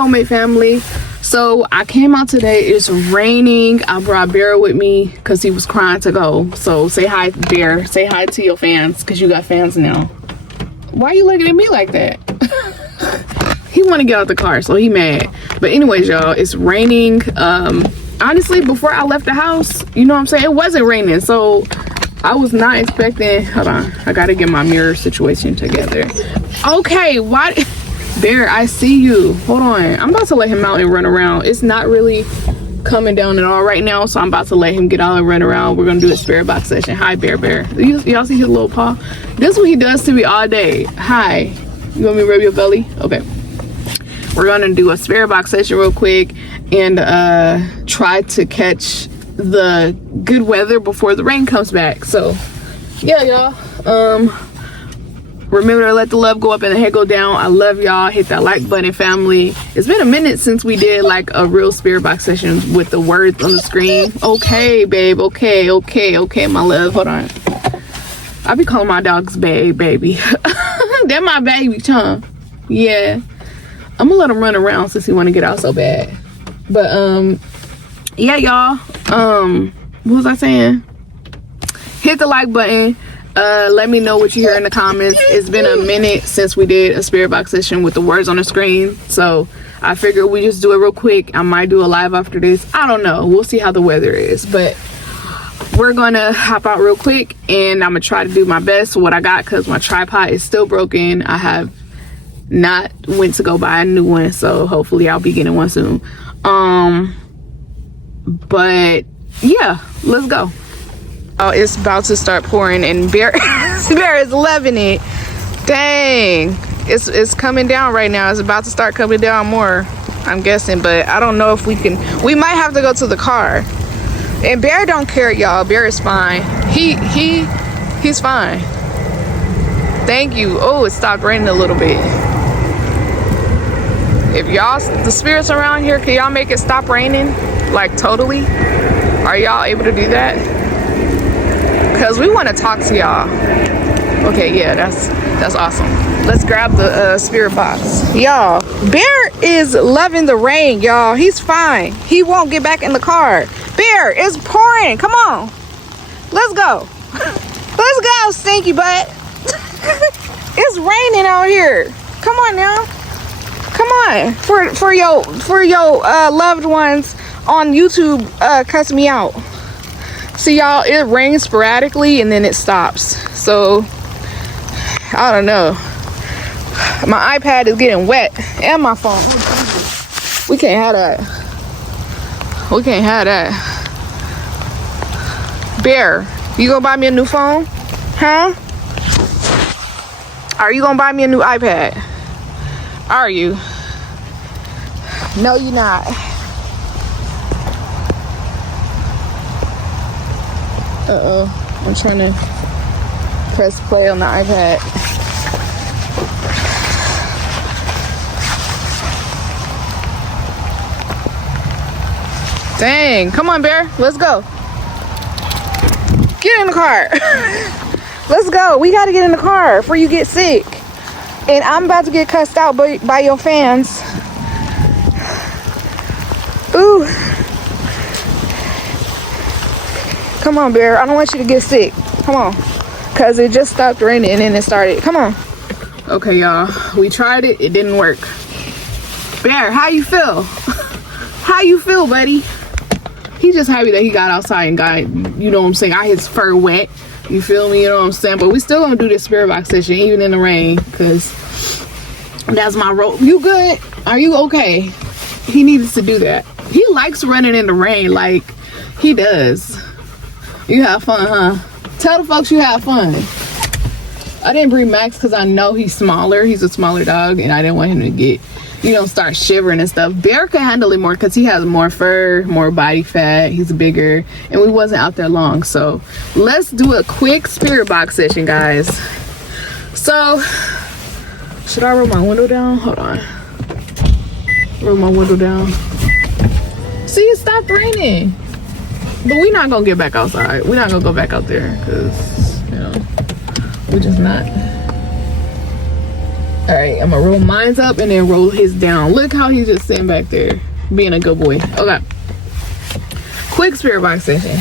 soulmate family. So I came out today. It's raining. I brought Bear with me because he was crying to go. So say hi, Bear. Say hi to your fans because you got fans now. Why are you looking at me like that? He want to get out the car, so he mad. But anyways, y'all, it's raining. Honestly, before I left the house, you know what I'm saying, it wasn't raining, so I was not expecting. Hold on, I gotta get my mirror situation together. Okay, why? Bear, I see you. Hold on, I'm about to let him out and run around. It's not really coming down at all right now, so I'm about to let him get out and run around. We're gonna do a spirit box session. Hi, Bear. Y'all see his little paw? This is what he does to me all day. Hi, you want me to rub your belly? Okay, we're gonna do a spirit box session real quick and try to catch the good weather before the rain comes back. So yeah, y'all, remember to let the love go up and the head go down. I love y'all. Hit that like button, family. It's been a minute since we did like a real spirit box session with the words on the screen. Okay, babe. Okay, my love. Hold on. I be calling my dogs baby. They're my baby, huh? Yeah. I'm gonna let him run around since he want to get out so bad. But yeah, y'all. What was I saying? Hit the like button. Let me know what you hear in the comments. It's been a minute since we did a spirit box session with the words on the screen, so I figured we just do it real quick. I might do a live after this. I don't know, we'll see how the weather is, but we're gonna hop out real quick and I'm gonna try to do my best with what I got because my tripod is still broken. I have not went to go buy a new one, so hopefully I'll be getting one soon. But yeah, let's go. Oh, it's about to start pouring and Bear is loving it. Dang, it's coming down right now. It's about to start coming down more, I'm guessing, but I don't know if we might have to go to the car. And Bear don't care, y'all. Bear is fine. He's fine. Thank you. Oh, it stopped raining a little bit. If y'all, the spirits around here, can y'all make it stop raining? Like totally? Are y'all able to do that? Because we want to talk to y'all. Okay, yeah, that's awesome. Let's grab the spirit box. Y'all, Bear is loving the rain, y'all. He's fine. He won't get back in the car. Bear, it's pouring. Come on. Let's go. Let's go, stinky butt. It's raining out here. Come on now. Come on. For your loved ones on YouTube cuss me out. See, y'all, it rains sporadically and then it stops. So I don't know. My iPad is getting wet and my phone. We can't have that. We can't have that. Bear, you gonna buy me a new phone? Huh? Are you gonna buy me a new iPad? Are you? No, you're not. Uh-oh, I'm trying to press play on the iPad. Dang, come on, Bear, let's go. Get in the car. Let's go, we gotta get in the car before you get sick. And I'm about to get cussed out by your fans. Ooh. Come on, Bear. I don't want you to get sick. Come on. Because it just stopped raining and then it started. Come on. Okay, y'all. We tried it. It didn't work. Bear, how you feel? How you feel, buddy? He's just happy that he got outside and got, you know what I'm saying, got his fur wet. You feel me? You know what I'm saying? But we still gonna do this spirit box session even in the rain because that's my role. You good? Are you okay? He needs to do that. He likes running in the rain like he does. You have fun, huh? Tell the folks you have fun. I didn't bring Max because I know he's smaller. He's a smaller dog and I didn't want him to get, you know, start shivering and stuff. Bear can handle it more because he has more fur, more body fat. He's bigger and we wasn't out there long. So let's do a quick spirit box session, guys. So should I roll my window down? Hold on. Roll my window down. See, it stopped raining. But we're not gonna get back outside. We're not gonna go back out there because, you know, we're just not. All right, I'm gonna roll mine up and then roll his down. Look how he's just sitting back there, being a good boy. Okay. Quick spirit box session.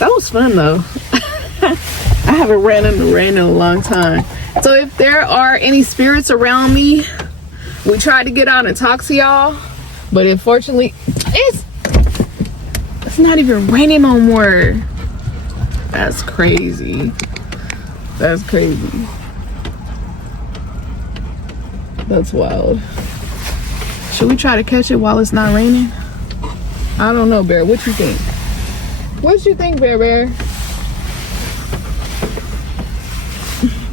That was fun though. I haven't ran in the rain in a long time. So if there are any spirits around me, we tried to get out and talk to y'all, but unfortunately, it's not even raining no more. That's crazy. That's crazy. That's wild. Should we try to catch it while it's not raining? I don't know, Bear. What you think? What you think, Bear?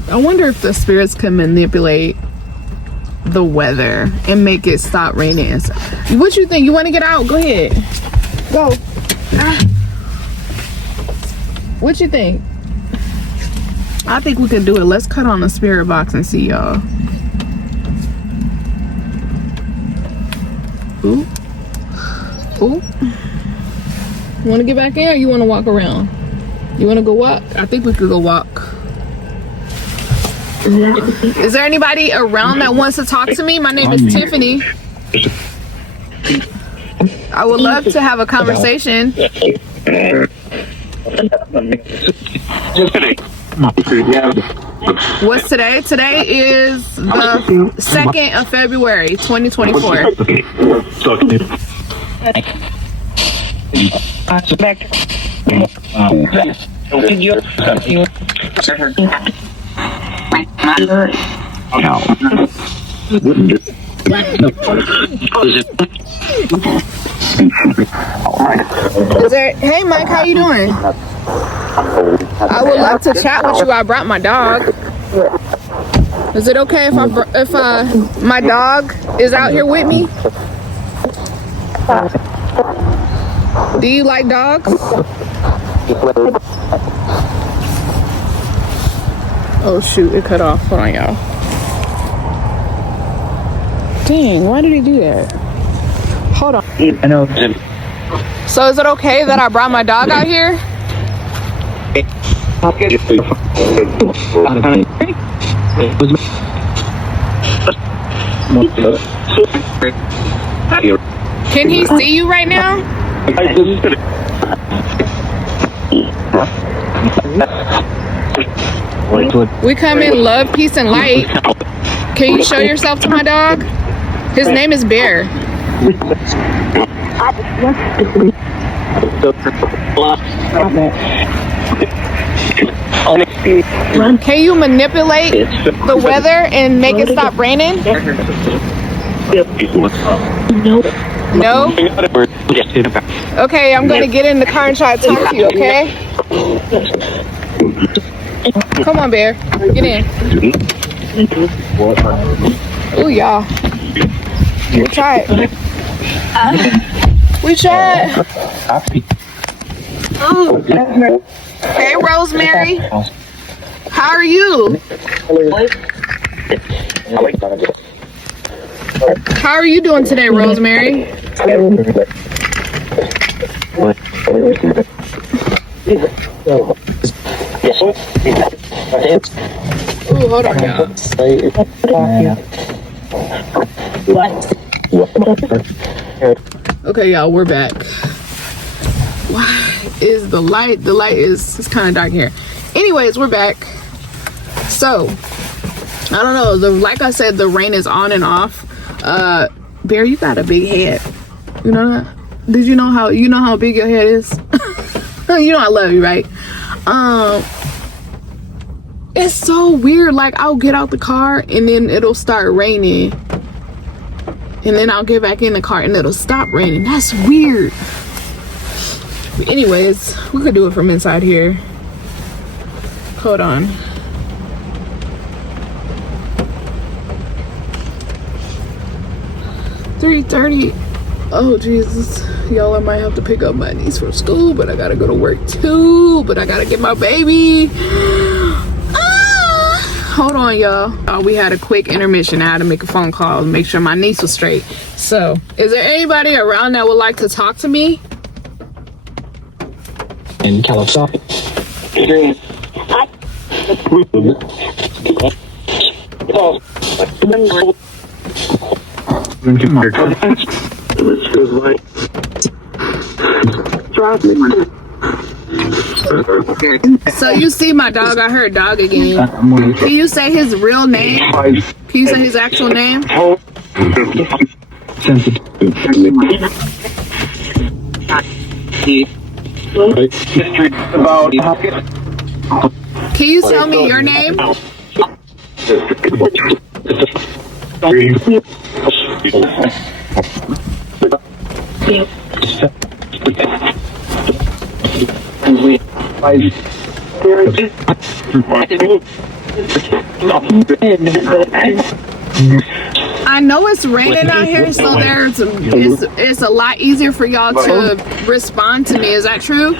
I wonder if the spirits can manipulate the weather and make it stop raining. What you think? You want to get out? Go ahead. Go. What you think? I think we can do it. Let's cut on the spirit box and see y'all. Ooh. Ooh. You want to get back in or you want to walk around? You want to go walk? I think we could go walk. Is there anybody around that wants to talk to me? My name is Tiffany. I would love to have a conversation. What's today? Today is the 2nd of February, 2024. Hey Mike, how you doing? I would love to chat with you. I brought my dog. Is it okay if my dog is out here with me? Do you like dogs? Oh shoot, it cut off. Hold on, y'all. Dang, why did he do that? Hold on. I know. So is it okay that I brought my dog out here? Can he see you right now? We come in love, peace, and light. Can you show yourself to my dog? His name is Bear. Can you manipulate the weather and make it stop raining? No? Okay, I'm gonna get in the car and try to talk to you, okay? Come on, Bear. Get in. Ooh, y'all. We tried. We tried. Oh. Hey, Rosemary. How are you? How are you doing today, Rosemary? Ooh, hold on, y'all. Okay, y'all, we're back. Why is the light? The light is kind of dark here. Anyways, we're back. So, I don't know. Like I said, the rain is on and off. Bear, you got a big head. You know that? Did you know how big your head is? You know I love you, right? It's so weird. Like, I'll get out the car and then it'll start raining. And then I'll get back in the car and it'll stop raining. That's weird. But anyways, we could do it from inside here. Hold on. $3:30. Oh Jesus, y'all, I might have to pick up my niece from school, but I gotta go to work too. But I gotta get my baby. Hold on, y'all. We had a quick intermission. I had to make a phone call and make sure my niece was straight. So, is there anybody around that would like to talk to me? In California. So you see my dog, I heard dog again. Can you say his real name? Can you say his actual name? Can you tell me your name? I know it's raining out here, so it's a lot easier for y'all to respond to me. Is that true?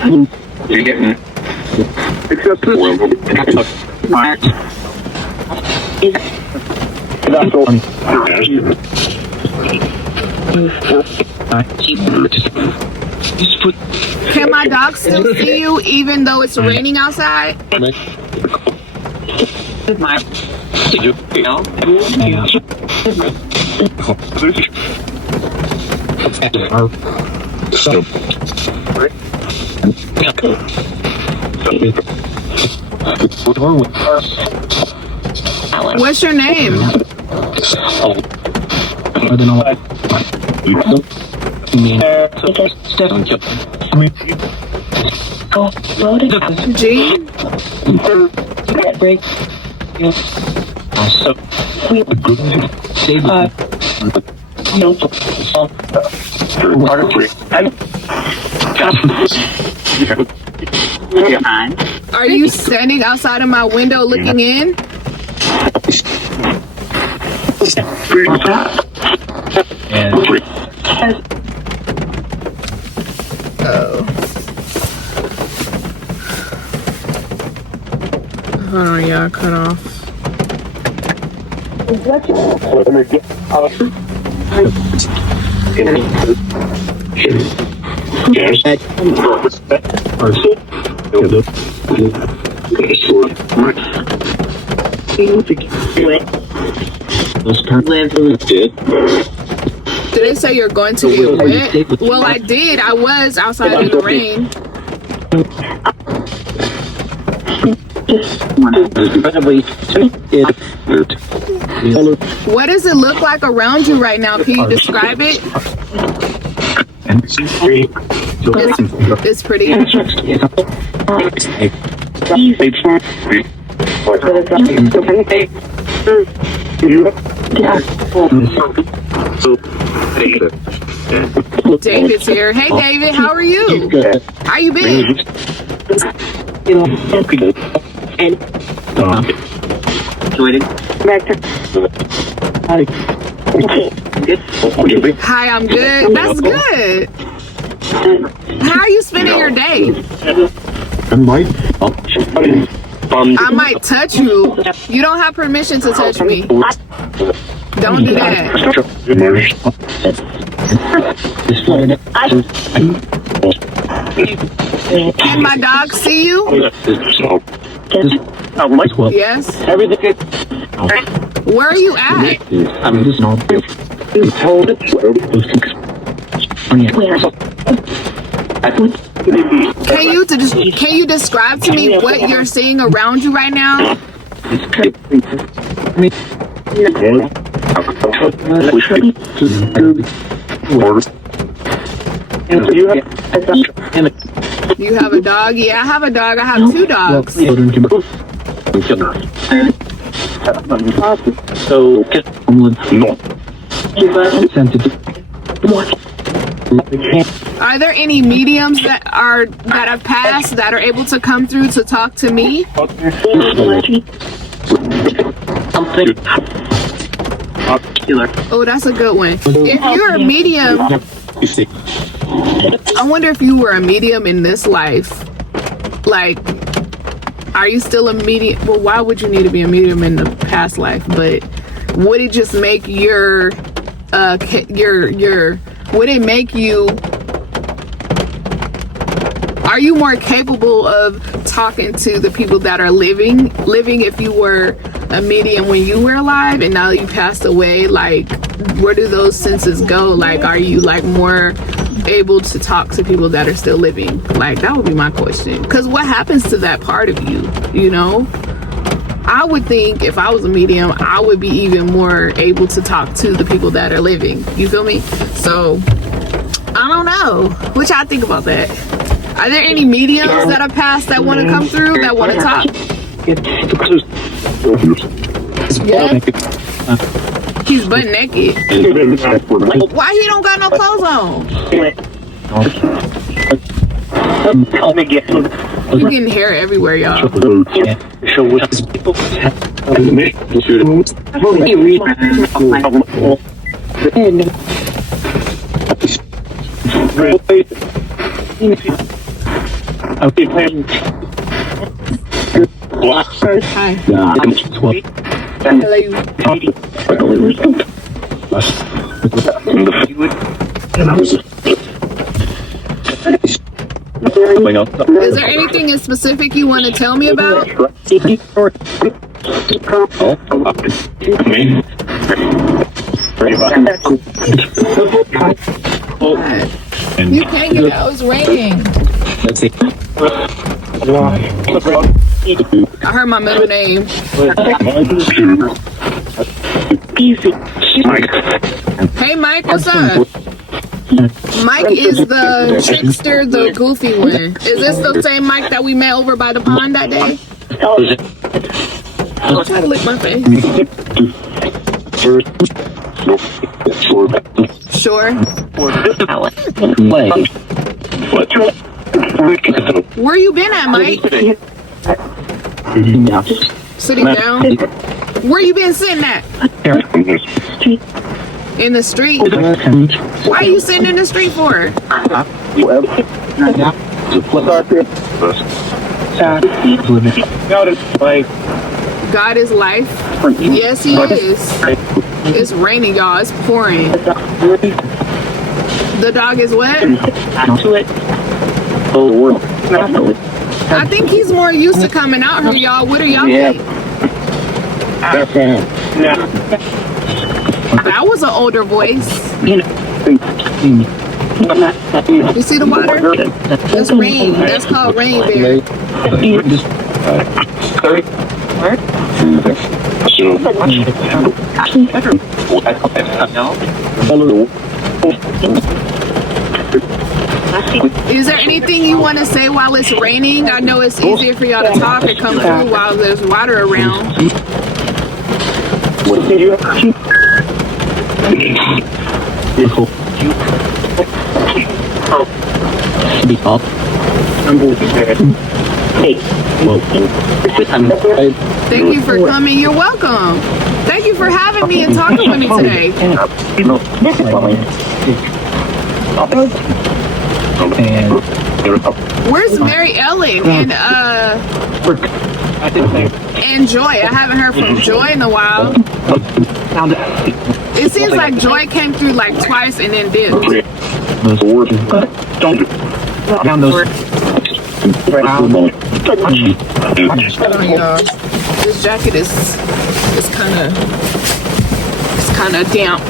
Can my dog still see you even though it's raining outside? What's your name? I don't know. G? Are you standing outside of my window looking in? Oh. Hold on, y'all, cut off. Did they say you're going to get wet? Well, I did. I was outside in the rain. What does it look like around you right now? Can you describe it? It's pretty. David's here. Hey, David, how are you? How you been? Hi, I'm good. That's good. How are you spending your day? I might touch you. You don't have permission to touch me. Don't do that. Can my dog see you? Yes. Where are you at? Can you describe to me what you're seeing around you right now? You have a dog? Yeah, I have a dog. I have 2 dogs. Are there any mediums that have passed that are able to come through to talk to me? Oh, that's a good one. If you're a medium, I wonder if you were a medium in this life. Like, are you still a medium? Well, why would you need to be a medium in the past life? But would it just make would it make you, are you more capable of talking to the people that are living if you were a medium when you were alive and now you passed away? Like, where do those senses go? Like, are you like more able to talk to people that are still living? Like, that would be my question. Because what happens to that part of you, you know? I would think if I was a medium, I would be even more able to talk to the people that are living. You feel me? So, I don't know. What y'all think about that? Are there any mediums that are passed that want to come through, that want to talk? Yeah. He's butt naked. Why he don't got no clothes on? You getting hair everywhere, y'all. Hi. Hello. Is there anything in specific you want to tell me about? You can't get out, it's raining. Let's see. I heard my middle name. Hey Mike, what's up? Mike is the trickster, the goofy one. Is this the same Mike that we met over by the pond that day? I'll try to lick my face. Sure. Where you been at, Mike? Sitting down? Where you been sitting at? In the street? Why are you sitting in the street for? God is life? Yes, he is. It's raining, y'all. It's pouring. The dog is what? I think he's more used to coming out here, y'all. What do y'all think? That was an older voice. You see the water? That's rain. That's called rain, bear. Is there anything you want to say while it's raining? I know it's easier for y'all to talk and come through while there's water around. Thank you for coming. You're welcome. Thank you for having me and talking with me today. Where's Mary Ellen and Joy? I haven't heard from Joy in a while. It seems like Joy came through like twice and then dipped. Hold on, y'all. This jacket is kind of damp.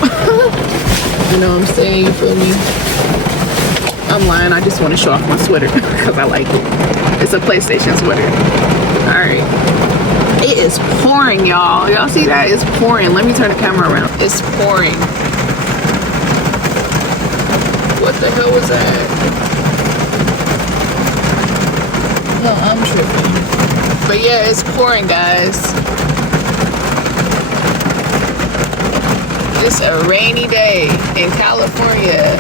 You know what I'm saying? You feel me? I'm lying. I just want to show off my sweater because I like it. It's a PlayStation sweater. All right. It is pouring, y'all. Y'all see that? It's pouring. Let me turn the camera around. It's pouring. What the hell was that? No, I'm tripping. But yeah, it's pouring, guys. It's a rainy day in California.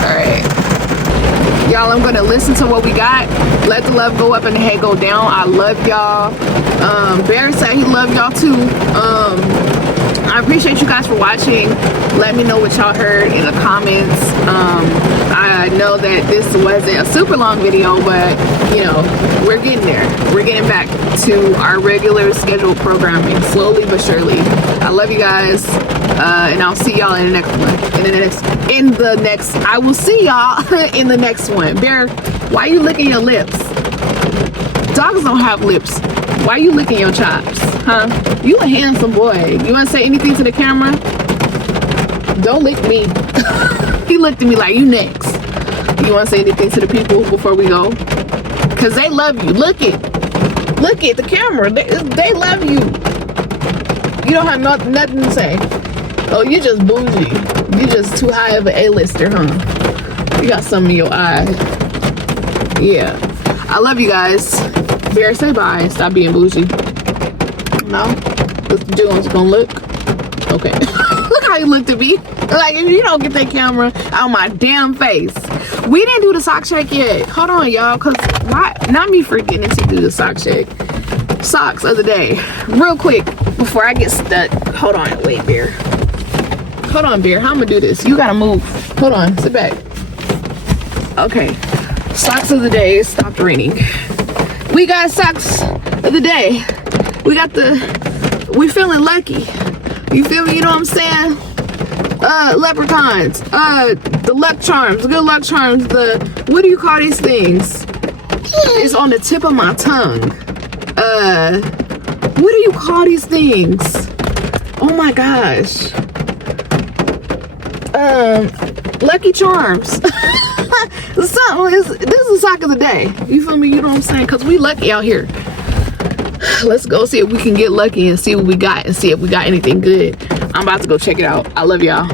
Alright. Y'all, I'm gonna listen to what we got. Let the love go up and the hate go down. I love y'all. Bear said he loved y'all too. I appreciate you guys for watching. Let me know what y'all heard in the comments. I know that this wasn't a super long video, but you know, we're getting there. We're getting back to our regular scheduled programming, slowly but surely. I love you guys, and I'll see y'all in the next one. I will see y'all in the next one. Bear, why are you licking your lips? Dogs don't have lips. Why you licking your chops, huh? You a handsome boy. You want to say anything to the camera? Don't lick me. He looked at me like, you next. You want to say anything to the people before we go? Because they love you. Look at the camera. They love you. You don't have nothing to say. Oh, you just bougie. You just too high of an A-lister, huh? You got something in your eye. Yeah. I love you guys. Bear, say bye. Stop being bougie. No? What's the Jones gonna look? Okay. Look how you looked at me. Like, if you don't get that camera out my damn face. We didn't do the sock check yet. Hold on, y'all. Because why? Not me forgetting to do the sock check. Socks of the day. Real quick, before I get stuck. Hold on. Wait, Bear. Hold on, Bear. How I'm going to do this? You got to move. Hold on. Sit back. Okay. Socks of the day. It stopped raining. We got socks of the day. We feeling lucky. You feel me? You know what I'm saying? Leprechauns. The luck charms. The good luck charms. What do you call these things? It's on the tip of my tongue. What do you call these things? Oh my gosh. Lucky Charms. This is the sock of the day. You feel me? You know what I'm saying? Because we lucky out here. Let's go see if we can get lucky and see what we got and see if we got anything good. I'm about to go check it out. I love y'all.